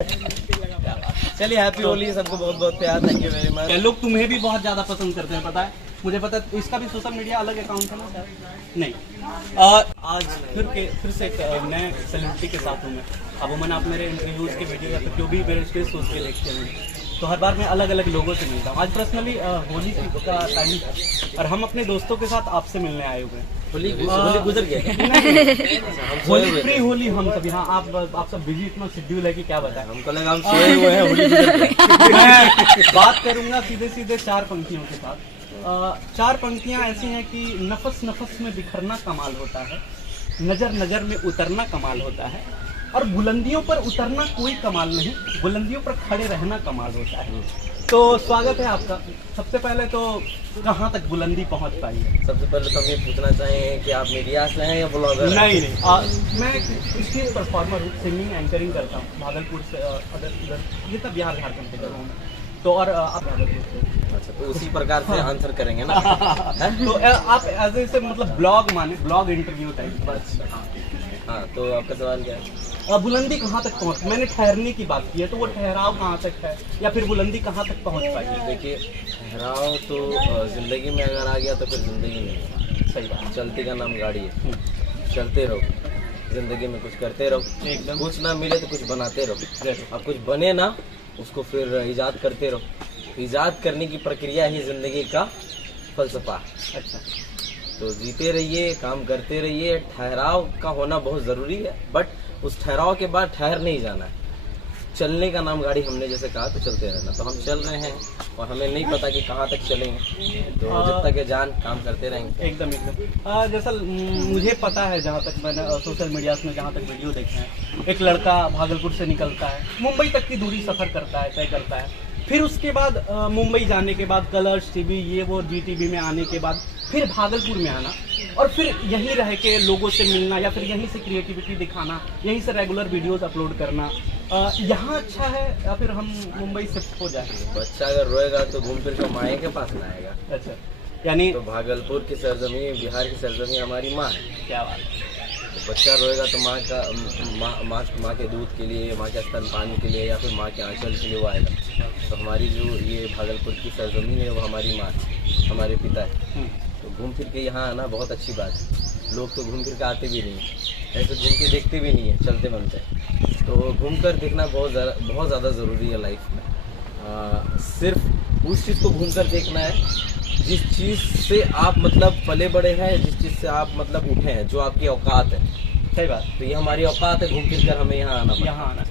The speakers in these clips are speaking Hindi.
चलिए हैप्पी होली, सबको बहुत बहुत प्यार, थैंक यू वेरी मच। लोग तुम्हें भी बहुत ज्यादा पसंद करते हैं, पता है मुझे, पता है। इसका भी सोशल मीडिया अलग अकाउंट है ना सर? नहीं। आज फिर से एक नए सेलिब्रिटी के साथ हूँ मैं। अब मैंने आप मेरे इंटरव्यूज के वीडियो या फिर जो भी मेरे स्पेस सोच के देखते हैं, तो हर बार मैं अलग अलग लोगों से मिलता हूँ। आज पर्सनली होली का टाइम है और हम अपने दोस्तों के साथ आपसे मिलने आए हुए हैं। होली गुजर गया होली फ्री होली हम सब यहाँ, आप सब बिजी इतना शेड्यूल है कि क्या बताएं। हमको लगा हम सोए हुए हैं, होली गुजर गया। मैं बात करूंगा सीधे सीधे चार पंक्तियों के साथ। चार पंक्तियां ऐसी हैं कि नफस नफस में बिखरना कमाल होता है, नजर नजर में उतरना कमाल होता है, और बुलंदियों पर उतरना कोई कमाल नहीं, बुलंदियों पर खड़े रहना कमाल होता है। तो स्वागत है आपका। सबसे पहले तो कहाँ तक बुलंदी पहुँच पाई है? सबसे पहले तो हम ये पूछना चाहेंगे कि आप मीडिया से हैं या ब्लॉगर? नहीं, मैं स्टेज परफॉर्मर हूँ, सिंगिंग एंकरिंग करता हूँ भागलपुर से। इधर ये तो बिहार झारखंड से कर रहा हूँ मैं तो। और आप भागलपुर से? अच्छा, तो उसी प्रकार से आंसर करेंगे ना। तो आप एज ए मतलब ब्लॉग माने ब्लॉग इंटरव्यू टाइप बस। हाँ, तो आपका सवाल क्या है? बुलंदी कहाँ तक पहुँच, मैंने ठहरने की बात की है, तो वो ठहराव कहाँ तक है या फिर बुलंदी कहाँ तक पहुँच पाई है? देखिए, ठहराव तो जिंदगी में अगर आ गया तो फिर जिंदगी नहीं है। सही बात। चलती का नाम गाड़ी है, चलते रहो, जिंदगी में कुछ करते रहो, एकदम। कुछ ना मिले तो कुछ बनाते रहो, अब कुछ बने ना उसको फिर इजाद करते रहो। इजाद करने की प्रक्रिया ही जिंदगी का फलसफा है। अच्छा, तो जीते रहिए, काम करते रहिए। ठहराव का होना बहुत ज़रूरी है, बट उस ठहराव के बाद ठहर नहीं जाना है। चलने का नाम गाड़ी, हमने जैसे कहा, तो चलते रहना। तो हम चल रहे हैं और हमें नहीं पता कि कहाँ तक चलेंगे, तो जब तक है जान काम करते रहेंगे। एकदम एकदम। जैसा मुझे पता है, जहाँ तक मैंने सोशल मीडिया में जहाँ तक वीडियो देखे हैं, एक लड़का भागलपुर से निकलता है, मुंबई तक की दूरी सफ़र करता है, तय करता है, फिर उसके बाद मुंबई जाने के बाद कलर्स टीवी ये वो GTV में आने के बाद फिर भागलपुर में आना, और फिर यहीं रह के लोगों से मिलना या फिर यहीं से क्रिएटिविटी दिखाना, यहीं से रेगुलर वीडियोस अपलोड करना। यहाँ अच्छा है या फिर हम मुंबई शिफ्ट हो जाए? बच्चा अगर रोएगा तो घूम फिर के माए के पास ना आएगा। अच्छा, यानी तो भागलपुर की सरजमी, बिहार की सरजमी हमारी माँ है। क्या बात है। तो बच्चा रोएगा तो माँ के दूध के लिए, माँ के स्तनपान के लिए या फिर माँ के आंचल के लिए वो आएगा। तो हमारी जो ये भागलपुर की सरजमी है वो हमारी माँ है, हमारे पिता है। तो घूम फिर के यहाँ आना बहुत अच्छी बात है। लोग तो घूम फिर के आते भी नहीं, ऐसे घूम के देखते भी नहीं है, चलते बनते। तो घूम कर देखना बहुत ज़्यादा ज़रूरी है लाइफ में। सिर्फ उस चीज़ को घूम कर देखना है जिस चीज़ से आप मतलब पले बड़े हैं, जिस चीज़ से आप मतलब उठे हैं, जो आपकी औकात है। सही बात। तो ये हमारी औकात है, घूम फिर कर हमें यहाँ आना पड़ता है। यहाँ आना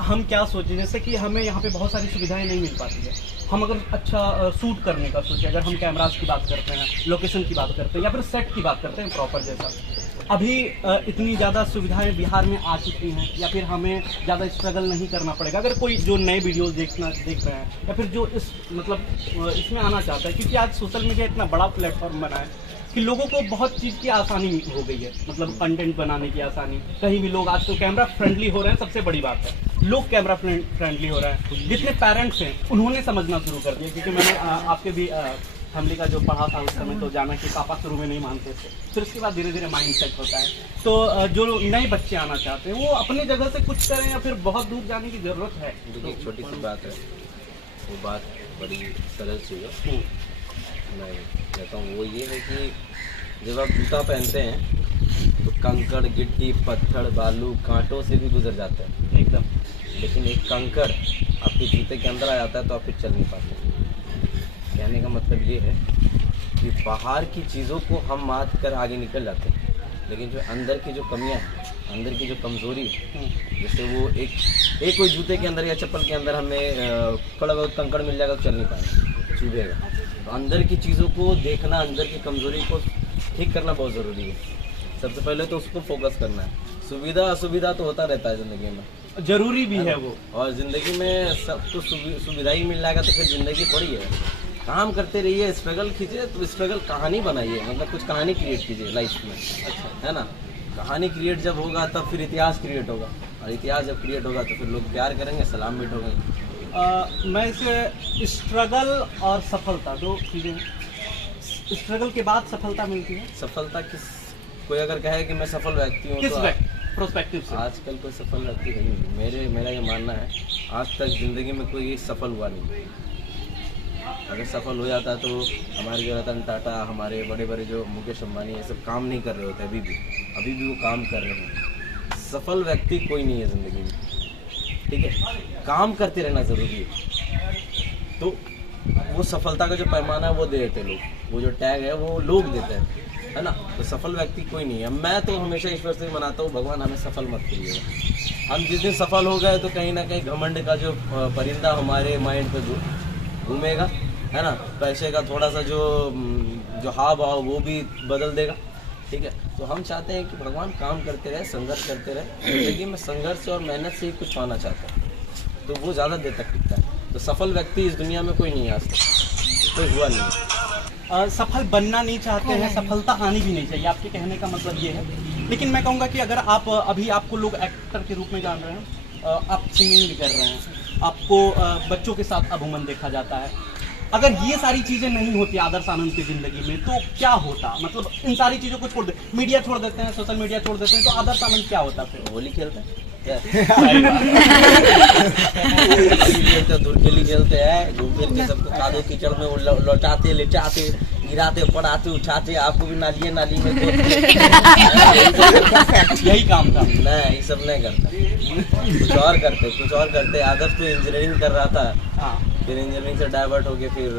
हम क्या सोचें, जैसे कि हमें यहाँ पे बहुत सारी सुविधाएं नहीं मिल पाती है। हम अगर अच्छा शूट करने का सोचें, अगर हम कैमरास की बात करते हैं, लोकेशन की बात करते हैं या फिर सेट की बात करते हैं प्रॉपर, जैसा अभी इतनी ज़्यादा सुविधाएं बिहार में आ चुकी हैं, या फिर हमें ज़्यादा स्ट्रगल नहीं करना पड़ेगा। अगर कोई जो नए वीडियोस देख रहे हैं या फिर जो इस मतलब इसमें आना चाहता है, क्योंकि आज सोशल मीडिया इतना बड़ा प्लेटफॉर्म बना है कि लोगों को बहुत चीज़ की आसानी हो गई है, मतलब कंटेंट बनाने की आसानी। कहीं भी लोग आज तो कैमरा फ्रेंडली हो रहे हैं, सबसे बड़ी बात है, लोग कैमरा फ्रेंडली हो रहे हैं। जितने पेरेंट्स हैं उन्होंने समझना शुरू कर दिया, क्योंकि मैंने आपके भी फैमिली का जो पढ़ा था उस समय, तो जाना कि पापा शुरू में नहीं मानते थे, फिर उसके बाद धीरे धीरे माइंड सेट होता है। तो जो नए बच्चे आना चाहते हैं वो अपनी जगह से कुछ करें या फिर बहुत दूर जाने की ज़रूरत है? देखिए, एक छोटी सी बात है, वो बात बड़ी सरल चीज़ है। मैं कहता हूँ वो ये है कि जब आप जूता पहनते हैं तो कंकड़, गिट्टी, पत्थर, बालू, कांटों से भी गुजर जाते हैं एकदम। लेकिन एक कंकड़ आपके जूते के अंदर आ जाता है तो आप फिर चल नहीं पाते। कहने का मतलब ये है कि बाहर की चीज़ों को हम मात कर आगे निकल जाते हैं, लेकिन जो अंदर की जो कमियां हैं, अंदर की जो कमज़ोरी है, जैसे वो एक कोई जूते के अंदर या चप्पल के अंदर हमें थोड़ा बहुत कंकड़ मिल जाएगा तो चल नहीं पाएंगे, चुभेगा। तो अंदर की चीज़ों को देखना, अंदर की कमज़ोरी को ठीक करना बहुत ज़रूरी है। सबसे पहले तो उसको फोकस करना है। सुविधा असुविधा तो होता रहता है ज़िंदगी में, जरूरी भी है वो, और ज़िंदगी में सब तो सुविधा ही मिल जाएगा तो फिर ज़िंदगी थोड़ी है। काम करते रहिए, स्ट्रगल कीजिए, तो स्ट्रगल कहानी बनाइए, मतलब कुछ कहानी क्रिएट कीजिए लाइफ में। अच्छा, है ना? कहानी क्रिएट जब होगा तब फिर इतिहास क्रिएट होगा, और इतिहास जब क्रिएट होगा तो फिर लोग प्यार करेंगे, सलाम भी ठोकेंगे। मैं इसे स्ट्रगल और सफलता दो चीज़ें, स्ट्रगल के बाद सफलता मिलती है। सफलता किस, कोई अगर कहे कि मैं सफल व्यक्ति हूँ, किस तो व्यक्ति प्रोस्पेक्टिव से? आजकल कोई सफल व्यक्ति नहीं, मेरा ये मानना है, आज तक ज़िंदगी में कोई सफल हुआ नहीं। अगर सफल हो जाता तो हमारे जो रतन टाटा, हमारे बड़े बड़े जो मुकेश अंबानी, ये सब काम नहीं कर रहे होते। अभी भी वो काम कर रहे हैं। सफल व्यक्ति कोई नहीं है ज़िंदगी में, ठीक है। काम करते रहना ज़रूरी है। तो वो सफलता का जो पैमाना है वो दे देते लोग, वो जो टैग है वो लोग देते हैं, है ना। तो सफल व्यक्ति कोई नहीं है। मैं तो हमेशा ईश्वर से मनाता हूँ, भगवान हमें सफल मत करिएगा। हम जिस दिन सफल हो गए तो कहीं ना कहीं घमंड का जो परिंदा हमारे माइंड पे घूमेगा, है ना। पैसे का थोड़ा सा जो हाव भाव वो भी बदल देगा, ठीक है। तो हम चाहते हैं कि भगवान काम करते रहे, संघर्ष करते रहे। जिंदगी में संघर्ष और मेहनत से ही कुछ पाना चाहता है, तो वो ज़्यादा देर तक टिकता है। तो सफल व्यक्ति इस दुनिया में कोई नहीं है, आज तक कोई हुआ नहीं। सफल बनना नहीं चाहते हैं, सफलता आनी भी नहीं चाहिए, आपके कहने का मतलब ये है। लेकिन मैं कहूँगा कि अगर आप अभी आपको लोग एक्टर के रूप में जान रहे हैं, आप सिंगिंग भी कर रहे हैं, आपको बच्चों के साथ अभूमन देखा जाता है, अगर ये सारी चीज़ें नहीं होती आदर्श आनंद की ज़िंदगी में तो क्या होता? मतलब इन सारी चीज़ों को छोड़ दे, मीडिया छोड़ देते हैं, सोशल मीडिया छोड़ देते हैं, तो आदर्श आनंद क्या होता फिर? होली खेलते हैं धुरखेली खेलते हैं, घूम फिर के सबको कादो कीचड़ में लौटाते, लेटाते, गिराते, पड़ाते, उठाते, आपको भी नाली में यही काम था। नहीं, ये सब नहीं करता, कुछ और करते। आदर्श तो इंजीनियरिंग कर रहा था, हाँ, फिर इंजीनियरिंग से डाइवर्ट हो गया, फिर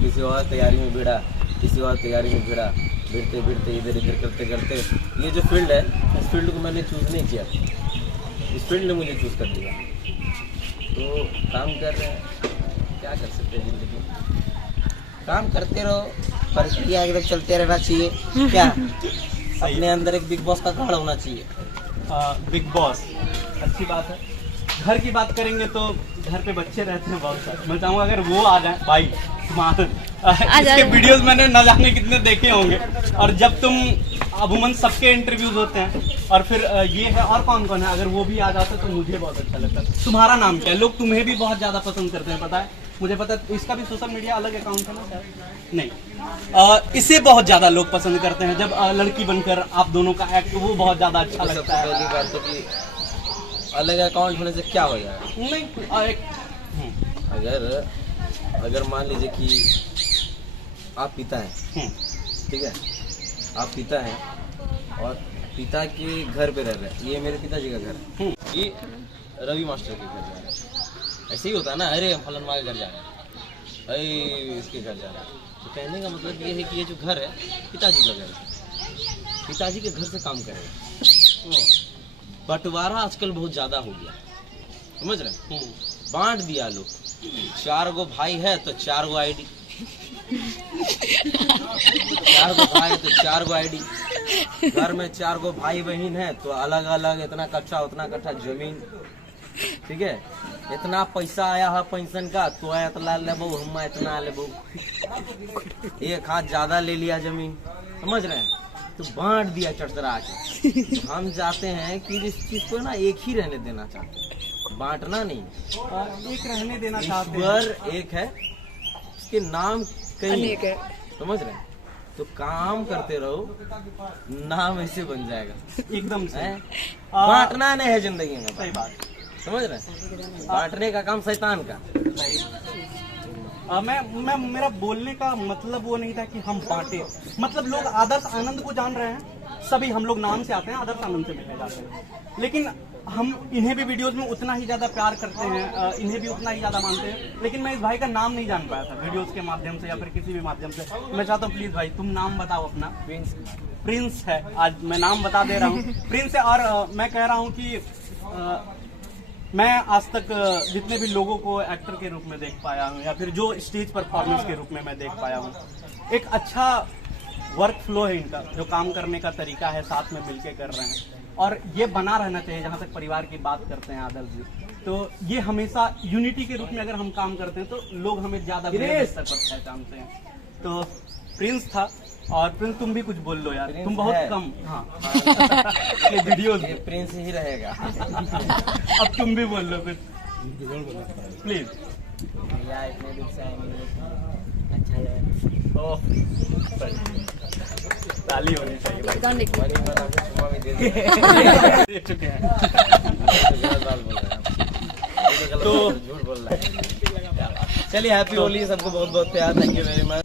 किसी और तैयारी में भिड़ा, भिड़ते इधर करते करते ये जो फील्ड है, इस फील्ड को मैंने चूज़ नहीं किया, इस फील्ड ने मुझे चूज़ कर दिया। तो काम कर रहे हैं, क्या कर सकते हैं ज़िंदगी में, काम करते रहो, प्रक्रिया एकदम चलते रहना चाहिए। क्या अपने अंदर एक बिग बॉस का कार्ड होना चाहिए। बिग बॉस अच्छी बात है। घर की बात करेंगे तो घर पे बच्चे रहते हैं बहुत सारे, मैं चाहूँगा अगर वो आ जाए भाई, इसके वीडियोस मैंने न जाने कितने देखे होंगे। और जब तुम अमूमन सबके इंटरव्यूज होते हैं, और फिर ये है, और कौन कौन है, अगर वो भी आ जाते तो मुझे बहुत अच्छा लगता है। तुम्हारा नाम क्या है? लोग तुम्हें भी बहुत ज़्यादा पसंद करते हैं, पता है मुझे, पता है। इसका भी सोशल मीडिया अलग अकाउंट है ना शायद? नहीं, इसे बहुत ज़्यादा लोग पसंद करते हैं। जब लड़की बनकर आप दोनों का एक्ट, वो बहुत ज़्यादा अच्छा लगता है। पहली बात तो कि अलग अकाउंट होने से क्या हो जाएगा? नहीं, अगर मान लीजिए कि आप पिता हैं, ठीक है, आप पिता हैं और पिता के घर पे रह रहे हैं, ये मेरे पिताजी का घर है, ये रवि मास्टर के घर जा रहे हैं। ऐसे ही होता है ना, अरे हम फलनवा के घर जा रहे हैं, अरे इसके घर जा रहे हैं। तो कहने का मतलब ये है कि ये जो घर है पिताजी का घर है, पिताजी के घर से काम करेगा। बंटवारा आजकल बहुत ज़्यादा हो गया, समझ रहे हैं, बांट दिया लोग। 4 गो भाई है तो 4 गो आईडी, 4 गो भाई तो 4 गो आईडी, घर में 4 गो भाई बहन है तो अलग अलग इतना कट्ठा उतना कट्ठा जमीन, ठीक है। इतना पैसा आया है पेंशन का तो इतना लेबो, हम इतना लेबो, एक हाथ ज्यादा ले लिया जमीन, समझ रहे हैं, तो बांट दिया चरचरा के। तो हम चाहते हैं कि इस चीज को ना एक ही रहने देना चाहते हैं, बांटना नहीं, एक रहने देना चाहते हैं। ईश्वर एक है, उसके नाम कई है, समझ रहे हैं। तो काम करते रहो, नाम ऐसे बन जाएगा एकदम से। बांटना नहीं है जिंदगी में, सही बात, समझ रहे हैं। बांटने का काम शैतान का। मैं मेरा बोलने का मतलब वो नहीं था कि हम बांटे, मतलब लोग आदर्श आनंद को जान रहे हैं, सभी हम लोग नाम से आते हैं, आदर्श आनंद से मिलने जाते हैं, लेकिन हम इन्हें भी वीडियोस में उतना ही ज्यादा प्यार करते हैं, इन्हें भी उतना ही ज्यादा मानते हैं। लेकिन मैं इस भाई का नाम नहीं जान पाया था वीडियोस के माध्यम से या फिर किसी भी माध्यम से। मैं चाहता हूँ प्लीज भाई तुम नाम बताओ अपना। प्रिंस है, आज मैं नाम बता दे रहा हूँ, प्रिंस है। और मैं कह रहा हूँ कि मैं आज तक जितने भी लोगों को एक्टर के रूप में देख पाया हूँ या फिर जो स्टेज परफॉर्मेंस के रूप में मैं देख पाया हूँ, एक अच्छा वर्क फ्लो है इनका, जो काम करने का तरीका है, साथ में मिलके कर रहे हैं, और ये बना रहना चाहिए। जहाँ तक परिवार की बात करते हैं आदर्श जी, तो ये हमेशा यूनिटी के रूप में अगर हम काम करते हैं तो लोग हमें ज्यादा बड़े स्तर पर पहचानते हैं। तो प्रिंस था, और प्रिंस तुम भी कुछ बोल लो यार, तुम बहुत कम। हाँ ये वीडियो प्रिंस ही रहेगा। अब तुम भी बोल लो कुछ प्लीज। भैया इतने दिन से आए, अच्छा लगा। ताली होनी चाहिए भाई। कौन देखिए हमारी ईमान आपको सुबह में दे दी। दे चुके हैं। गलत बात बोल रहे हैं आप। ये तो तो- गलत झूठ बोल रहा है। चलिए हैप्पी होली, सबको बहुत बहुत प्यार, थैंक यू वेरी मच।